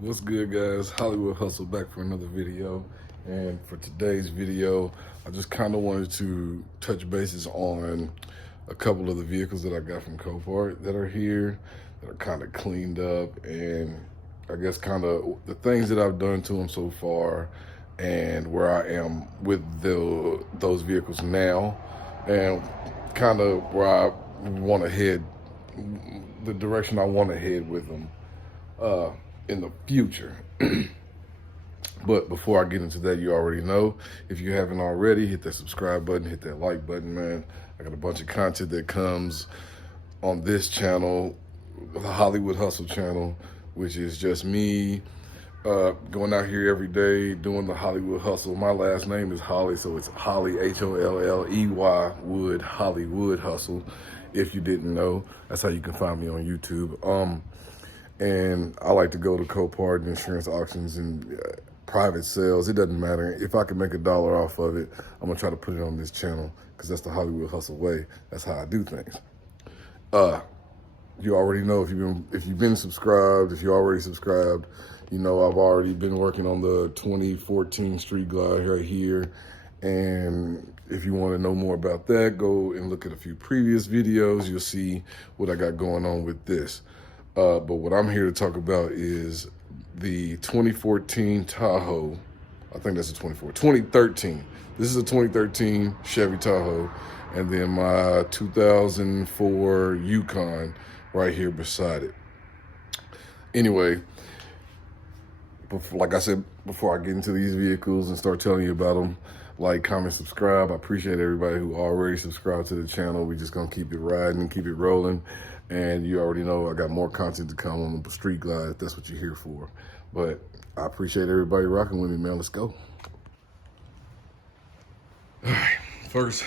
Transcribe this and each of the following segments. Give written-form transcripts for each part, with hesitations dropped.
What's good, guys? Hollywood Hustle back for another video. And for today's video, I just kind of wanted to touch bases on a couple of the vehicles that I got from Copart that are here, that are kind of cleaned up, and I guess kind of the things that I've done to them so far, and where I am with those vehicles now, and kind of where I want to head, the direction I want to head with them in the future. But before I get into that, you already know, if you haven't already, hit that subscribe button, hit that like button, man. I got a bunch of content that comes on this channel, the Hollywood Hustle channel, which is just me going out here every day doing the Hollywood Hustle. My last name is Holly, so it's Holly, Holley, Wood, Hollywood Hustle. If you didn't know, that's how you can find me on YouTube. And I like to go to Copart and insurance auctions and private sales. It doesn't matter. If I can make $1 off of it, I'm gonna try to put it on this channel because that's the Hollywood Hustle way. That's how I do things. You already know if you've been subscribed, if you're already subscribed, you know I've already been working on the 2014 Street Glide right here. And if you want to know more about that, go and look at a few previous videos. You'll see what I got going on with this. But what I'm here to talk about is the 2014 Tahoe. I think that's a 2013. This is a 2013 Chevy Tahoe. And then my 2004 Yukon right here beside it. Anyway, like I said, before I get into these vehicles and start telling you about them, like, comment, subscribe. I appreciate everybody who already subscribed to the channel. We just gonna keep it riding and keep it rolling. And you already know I got more content to come on the Street Glide if that's what you're here for. But I appreciate everybody rocking with me, man. Let's go. All right, first,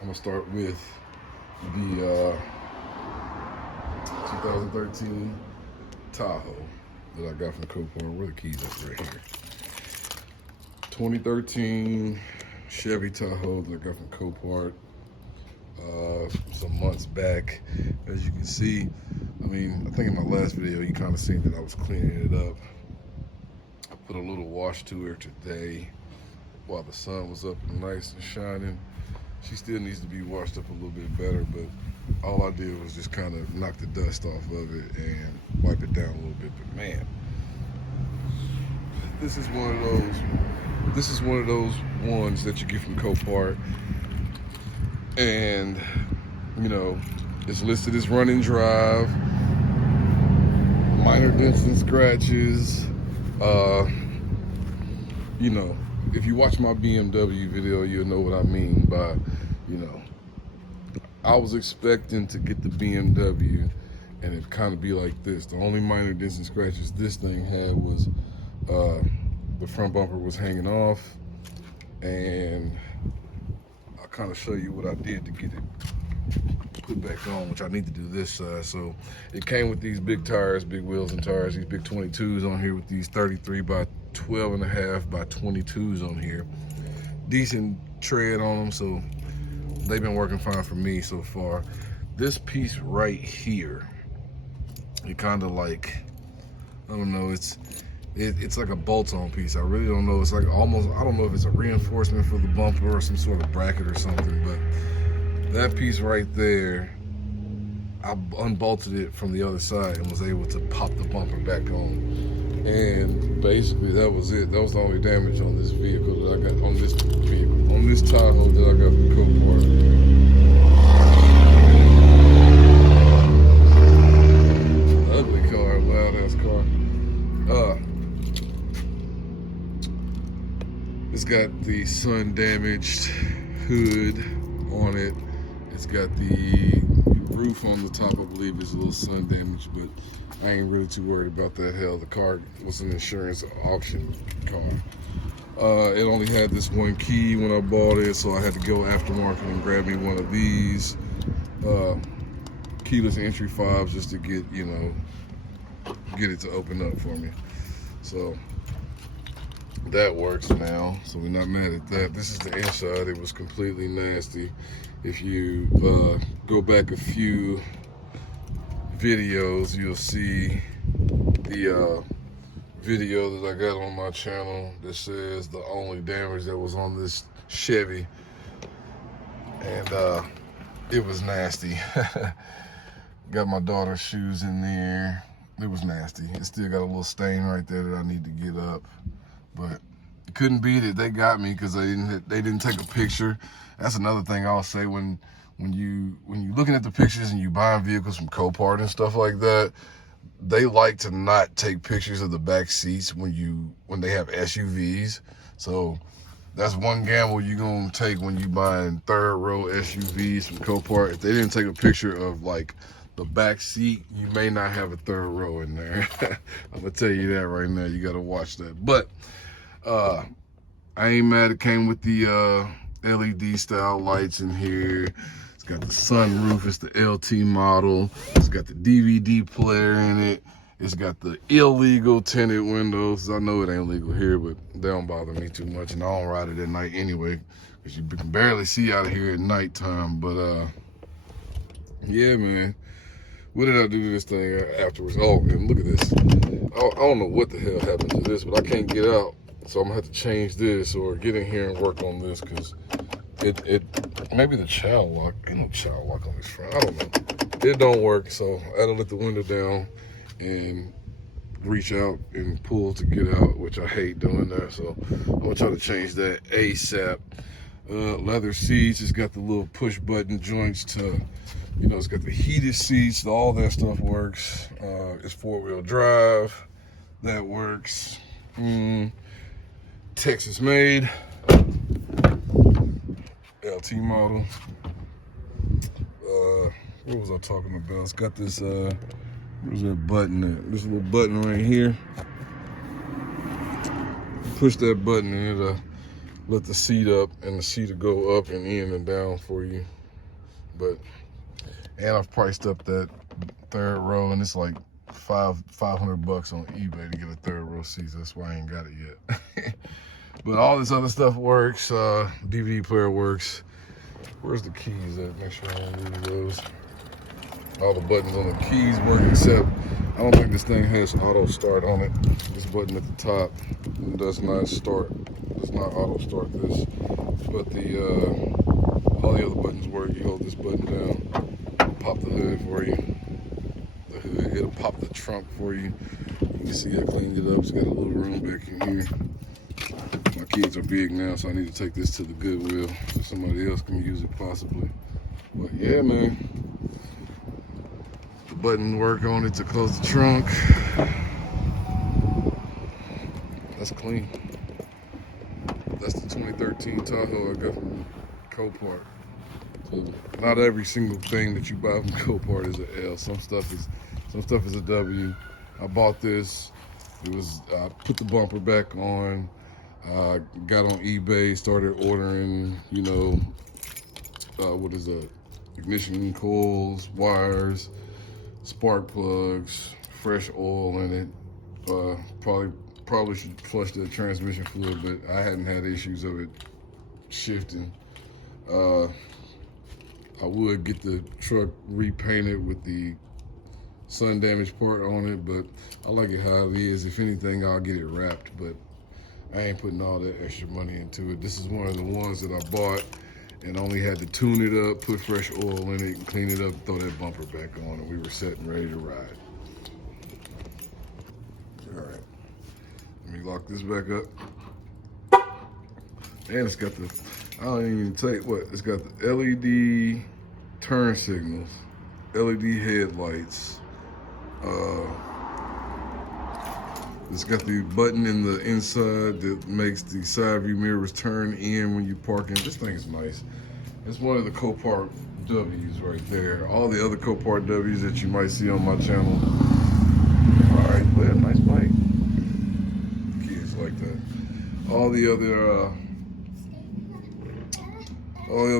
I'm gonna start with the 2013 Tahoe that I got from Copart. Where the keys are? Right here. 2013 Chevy Tahoe that I got from Copart some months back. As you can see, I mean, I think in my last video you kind of seen that I was cleaning it up. I put a little wash to her today while the sun was up and nice and shining. She still needs to be washed up a little bit better, but all I did was just kind of knock the dust off of it and wipe it down a little bit. But man, this is one of those ones that you get from Copart, and you know, it's listed as run and drive, minor dents and scratches. You know, if you watch my BMW video, you'll know what I mean by, you know, I was expecting to get the BMW and it kind of be like this. The only minor dents and scratches this thing had was the front bumper was hanging off, and I'll kind of show you what I did to get it put back on, which I need to do this side. So it came with these big tires, big wheels and tires, these big 22s on here with these 33 by 12.5 by 22s on here. Decent tread on them, so they've been working fine for me so far. This piece right here, it kind of like, I don't know, it's like a bolt-on piece. I really don't know. It's like almost, I don't know if it's a reinforcement for the bumper or some sort of bracket or something, but that piece right there, I unbolted it from the other side and was able to pop the bumper back on. And basically that was it. That was the only damage on this vehicle that I got, on this Tahoe that I got from Copart. Ugly car, loud ass car. It's got the sun damaged hood on it. It's got the roof on the top, I believe is a little sun damaged, but I ain't really too worried about that. Hell, the car was an insurance auction car. It only had this one key when I bought it, so I had to go aftermarket and grab me one of these keyless entry fobs just to get, you know, get it to open up for me. So that works now, so we're not mad at that. This is the inside. It was completely nasty. If you go back a few, videos, you'll see the video that I got on my channel that says the only damage that was on this Chevy, and it was nasty. Got my daughter's shoes in there. It was nasty. It still got a little stain right there that I need to get up, but couldn't beat it. They got me because they didn't take a picture. That's another thing I'll say when you looking at the pictures and you buying vehicles from Copart and stuff like that, they like to not take pictures of the back seats when they have SUVs. So that's one gamble you're gonna take when you buying third row SUVs from Copart. If they didn't take a picture of like the back seat, you may not have a third row in there. I'm gonna tell you that right now. You gotta watch that. But I ain't mad. It came with the LED style lights in here. It's got the sunroof. It's the LT model. It's got the DVD player in it. It's got the illegal tinted windows. I know it ain't legal here, but they don't bother me too much, and I don't ride it at night anyway, because you can barely see out of here at nighttime. But yeah, man. What did I do to this thing afterwards? Oh, man, look at this. I don't know what the hell happened to this, but I can't get out. So I'm gonna have to change this or get in here and work on this, because it maybe the child lock. Ain't no child lock on this front. I don't know. It don't work, so I had to let the window down and reach out and pull to get out, which I hate doing that. So I'm gonna try to change that ASAP. Leather seats. It's got the little push button joints to, you know, it's got the heated seats. All that stuff works. It's 4-wheel drive. That works. Texas made. LT model. What was I talking about? It's got this, where's that button at? This little button right here. Push that button and it'll let the seat up, and the seat will go up and in and down for you. And I've priced up that third row, and it's like $500 bucks on eBay to get a third row seat. That's why I ain't got it yet. But all this other stuff works. DVD player works. Where's the keys at? Make sure I don't lose those. All the buttons on the keys work, except I don't think this thing has auto start on it. This button at the top does not auto start this. But all the other buttons work. You hold this button down, pop the hood for you. The hood, it'll pop the trunk for you. You can see I cleaned it up. It's got a little room back in here. My kids are big now, so I need to take this to the Goodwill so somebody else can use it possibly. But yeah, man. The button work on it to close the trunk. That's clean. That's the 2013 Tahoe I got from Copart. So not every single thing that you buy from Copart is an L. Some stuff is a W. I bought this. I put the bumper back on. Got on eBay, started ordering, you know, ignition coils, wires, spark plugs, fresh oil in it. Probably should flush the transmission fluid, but I hadn't had issues of it shifting. I would get the truck repainted with the sun damage part on it, but I like it how it is. If anything, I'll get it wrapped, but I ain't putting all that extra money into it. This is one of the ones that I bought and only had to tune it up, put fresh oil in it, and clean it up, and throw that bumper back on, and we were set and ready to ride. All right, let me lock this back up. And it's got the, I don't even tell you what, it's got the LED turn signals, LED headlights. It's got the button in the inside that makes the side view mirrors turn in when you park in. This thing is nice. It's one of the Copart W's right there. All the other Copart W's that you might see on my channel. All right, well, nice bike. Kids like that. All the other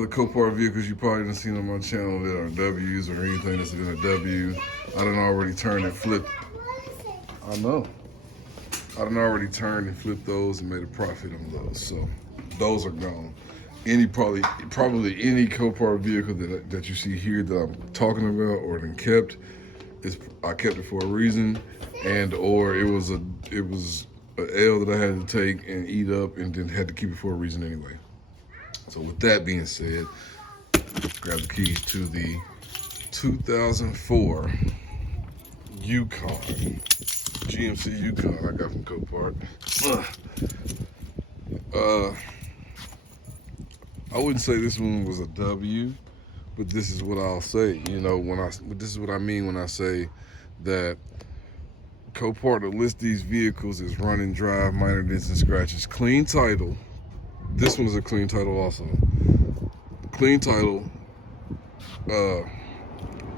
Copart vehicles you probably haven't seen on my channel that are W's or anything that's been a W, I done already turned and flipped. I know. I done already turned and flipped those and made a profit on those. So those are gone. Probably any Copart vehicle that you see here that I'm talking about or then kept, I kept it for a reason, and or it was it was an L that I had to take and eat up, and then had to keep it for a reason anyway. So with that being said, grab the keys to the 2004 Yukon, GMC Yukon I got from Copart. I wouldn't say this one was a W, but this is what I'll say. You know, this is what I mean when I say that Copart to list these vehicles as run and drive, minor dents and scratches, clean title. This one is a clean title also. Clean title, run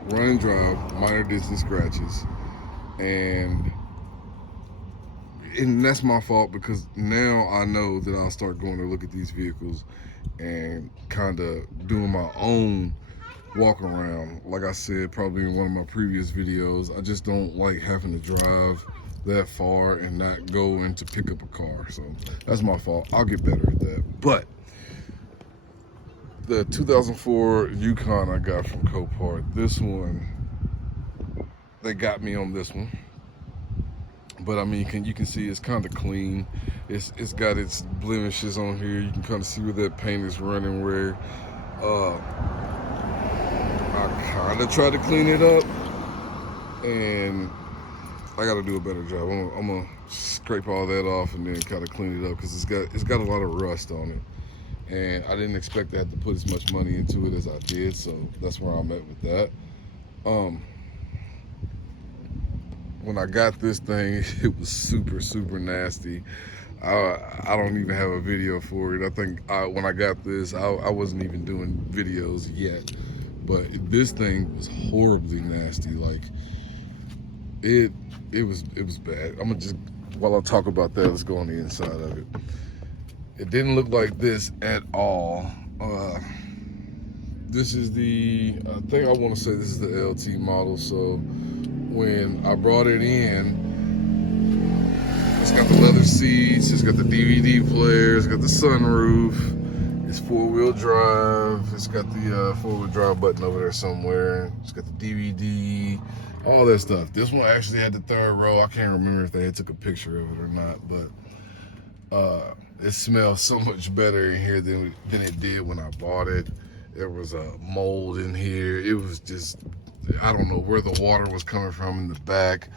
and drive, minor dents and scratches, and that's my fault, because now I know that I'll start going to look at these vehicles and kind of doing my own walk around. Like I said, probably in one of my previous videos, I just don't like having to drive that far and not go in to pick up a car. So that's my fault. I'll get better at that. But the 2004 Yukon I got from Copart, this one, they got me on this one. But I mean, you can see it's kind of clean. It's got its blemishes on here. You can kind of see where that paint is running where. I kind of tried to clean it up, and I got to do a better job. I'm gonna scrape all that off and then kind of clean it up, because it's got a lot of rust on it, and I didn't expect to have to put as much money into it as I did. So that's where I'm at with that. When I got this thing, it was super nasty. I don't even have a video for it. I think when I got this, I wasn't even doing videos yet, but this thing was horribly nasty. Like it was bad. I'm gonna just, while I talk about that, let's go on the inside of it. It didn't look like this at all. This is I think I want to say this is the LT model. So when I brought it in, it's got the leather seats, it's got the DVD player, it's got the sunroof, it's 4-wheel drive, it's got the 4-wheel drive button over there somewhere, it's got the DVD, all that stuff. This one actually had the 3rd row. I can't remember if they had took a picture of it or not, but it smells so much better in here than it did when I bought it. There was a mold in here. It was just, I don't know where the water was coming from in the back.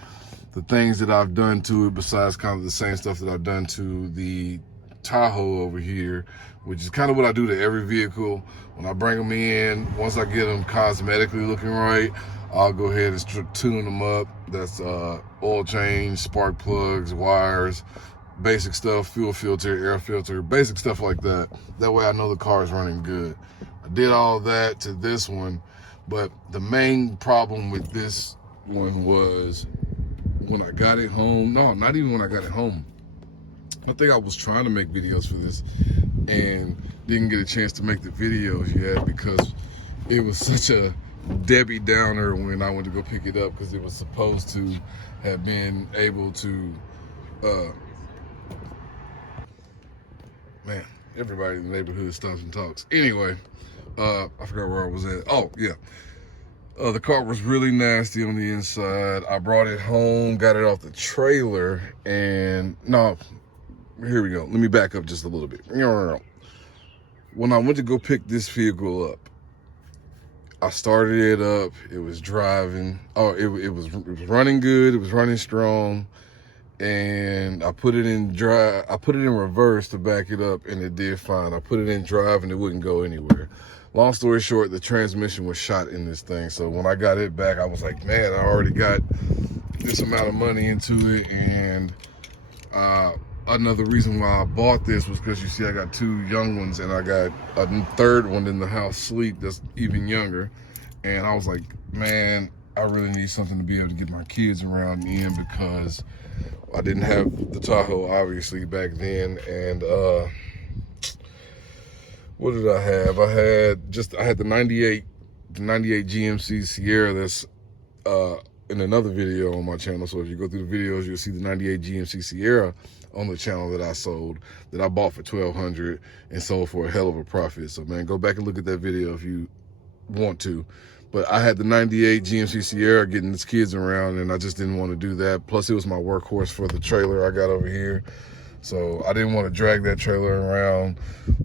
The things that I've done to it, besides kind of the same stuff that I've done to the Tahoe over here, which is kind of what I do to every vehicle. When I bring them in, once I get them cosmetically looking right, I'll go ahead and tune them up. That's oil change, spark plugs, wires, basic stuff, fuel filter, air filter, basic stuff like that. That way I know the car is running good. I did all that to this one, but the main problem with this one was when I got it home. No, not even when I got it home. I think I was trying to make videos for this and didn't get a chance to make the videos yet because it was such a Debbie Downer when I went to go pick it up, because it was supposed to have been able to, man, everybody in the neighborhood stops and talks. Anyway, I forgot where I was at. Oh, yeah. The car was really nasty on the inside. I brought it home, got it off the trailer, and no, here we go. Let me back up just a little bit. When I went to go pick this vehicle up, I started it up. It was driving. Oh, it was running good. It was running strong, and I put it in drive. I put it in reverse to back it up, and it did fine. I put it in drive, and it wouldn't go anywhere. Long story short, the transmission was shot in this thing. So when I got it back, I was like, man, I already got this amount of money into it. And another reason why I bought this was because, you see, I got 2 young ones, and I got a 3rd one in the house, Sleep, that's even younger. And I was like, man, I really need something to be able to get my kids around in, because I didn't have the Tahoe, obviously, back then. And what did I have? I had the 98 GMC Sierra that's in another video on my channel. So if you go through the videos, you'll see the 98 GMC Sierra on the channel that I sold, that I bought for $1,200 and sold for a hell of a profit. So man, go back and look at that video if you want to. But I had the 98 GMC Sierra getting its kids around, and I just didn't want to do that. Plus, it was my workhorse for the trailer I got over here. So I didn't want to drag that trailer around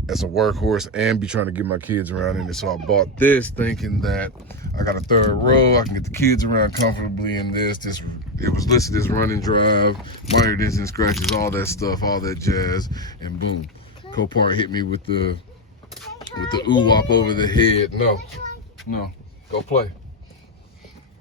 as a workhorse and be trying to get my kids around in it. So I bought this thinking that I got a third row. I can get the kids around comfortably in this. It was listed as running drive, minor dents and scratches, all that stuff, all that jazz. And boom, Copart hit me with the ooh-wop over the head. No, go play.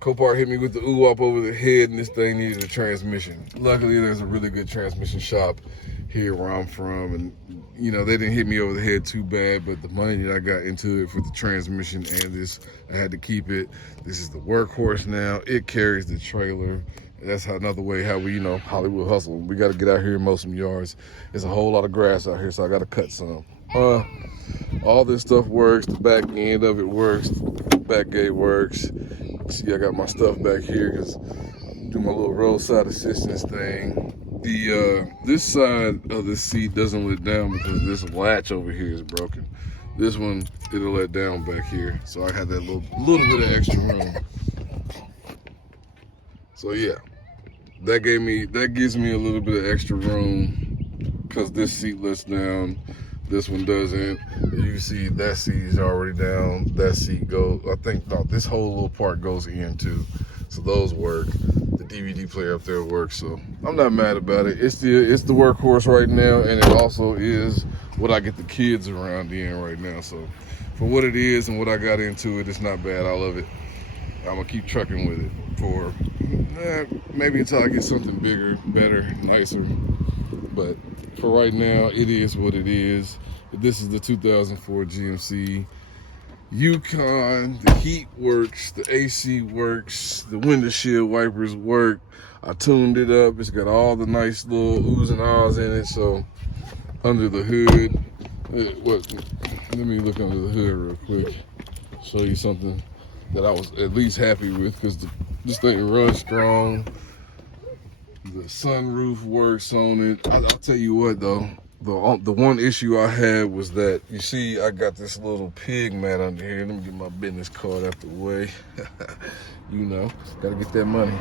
Copart hit me with the ooh-wop over the head, and this thing needed a transmission. Luckily, there's a really good transmission shop here where I'm from, and you know, they didn't hit me over the head too bad, but the money that I got into it for the transmission and this, I had to keep it. This is the workhorse now. It carries the trailer. That's another way how we, you know, Hollywood hustle. We got to get out here and mow some yards. There's a whole lot of grass out here, so I got to cut some. All this stuff works. The back end of it works. The back gate works. See, I got my stuff back here because I do my little roadside assistance thing. This side of the seat doesn't let down because this latch over here is broken. This one, it'll let down back here. So I had that little bit of extra room. So yeah, that gives me a little bit of extra room because this seat lets down. This one doesn't. You can see that seat is already down. That seat goes, I think, no, this whole little part goes in too. So those work. The DVD player up there works. So I'm not mad about it. It's the workhorse right now, and it also is what I get the kids around in right now. So for what it is and what I got into it, it's not bad. I love it. I'm gonna keep trucking with it for maybe until I get something bigger, better, nicer. But for right now, it is what it is. This is the 2004 GMC Yukon. The heat works, the AC works, the windshield wipers work. I tuned it up. It's got all the nice little oohs and ahs in it. So under the hood, let me look under the hood real quick. Show you something that I was at least happy with, because this thing runs strong. The sunroof works on it. I'll tell you what though, the one issue I had was that, you see, I got this little pig mat under here. Let me get my business card out the way. You know, gotta get that money.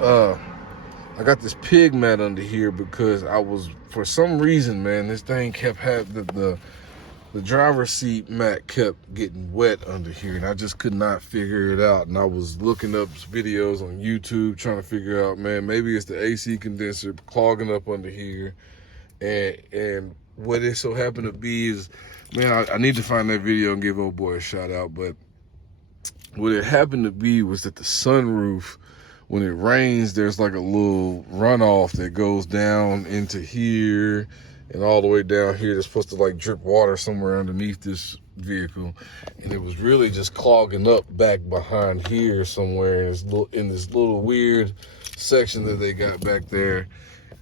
I got this pig mat under here because I was, for some reason, man, this thing kept having the driver's seat mat kept getting wet under here, and I just could not figure it out. And I was looking up videos on YouTube trying to figure out, man, maybe it's the AC condenser clogging up under here. And what it so happened to be is, man, I need to find that video and give old boy a shout out. But what it happened to be was that the sunroof, when it rains, there's like a little runoff that goes down into here and all the way down here. That's supposed to like drip water somewhere underneath this vehicle, and it was really just clogging up back behind here somewhere in this little weird section that they got back there.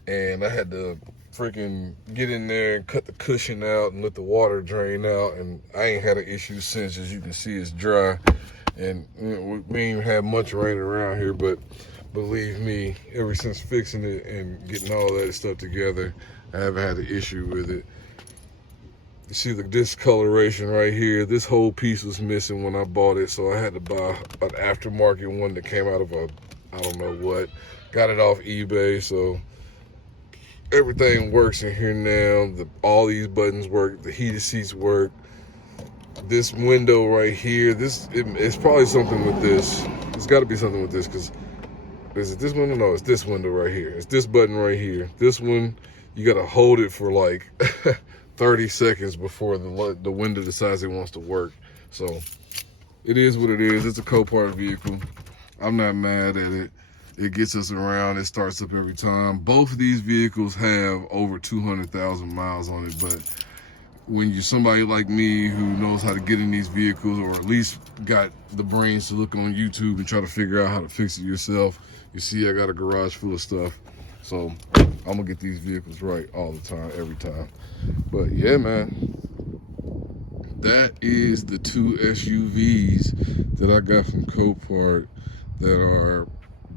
And I had to freaking get in there and cut the cushion out and let the water drain out, and I ain't had an issue since. As you can see, it's dry, and you know, we ain't had much rain around here, but believe me, ever since fixing it and getting all that stuff together, I haven't had an issue with it. You see the discoloration right here? This whole piece was missing when I bought it, so I had to buy an aftermarket one that came out of I don't know what. Got it off eBay, so everything works in here now. All these buttons work. The heated seats work. This window right here, it's probably something with this. It's got to be something with this, because is it this window? No, it's this window right here. It's this button right here. This one, you got to hold it for like 30 seconds before the window decides it wants to work. So it is what it is. It's a Copart vehicle. I'm not mad at it. It gets us around. It starts up every time. Both of these vehicles have over 200,000 miles on it, but when you're somebody like me who knows how to get in these vehicles, or at least got the brains to look on YouTube and try to figure out how to fix it yourself, you see I got a garage full of stuff. So I'm gonna get these vehicles right all the time, every time. But yeah, man, that is the two SUVs that I got from Copart that are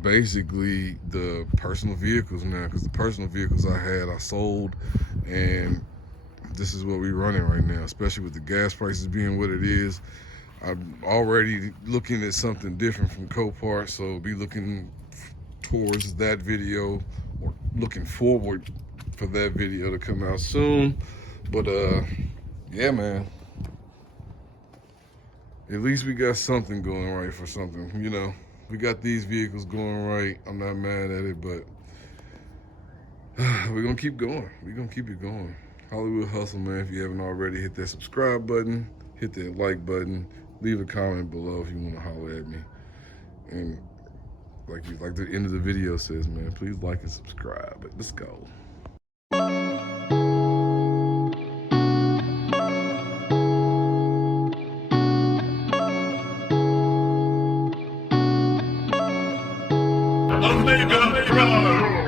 basically the personal vehicles now, because the personal vehicles I had, I sold, and this is what we're running right now. Especially with the gas prices being what it is, I'm already looking at something different from Copart, so be looking towards that video or looking forward for that video to come out soon. But yeah, man, at least we got something going right for something, you know. We got these vehicles going right. I'm not mad at it, but we're gonna keep going. We're gonna keep it going. Hollywood Hustle, man. If you haven't already, hit that subscribe button, hit that like button, leave a comment below if you want to holler at me. And like the end of the video says, man, please like and subscribe. But let's go. Omega.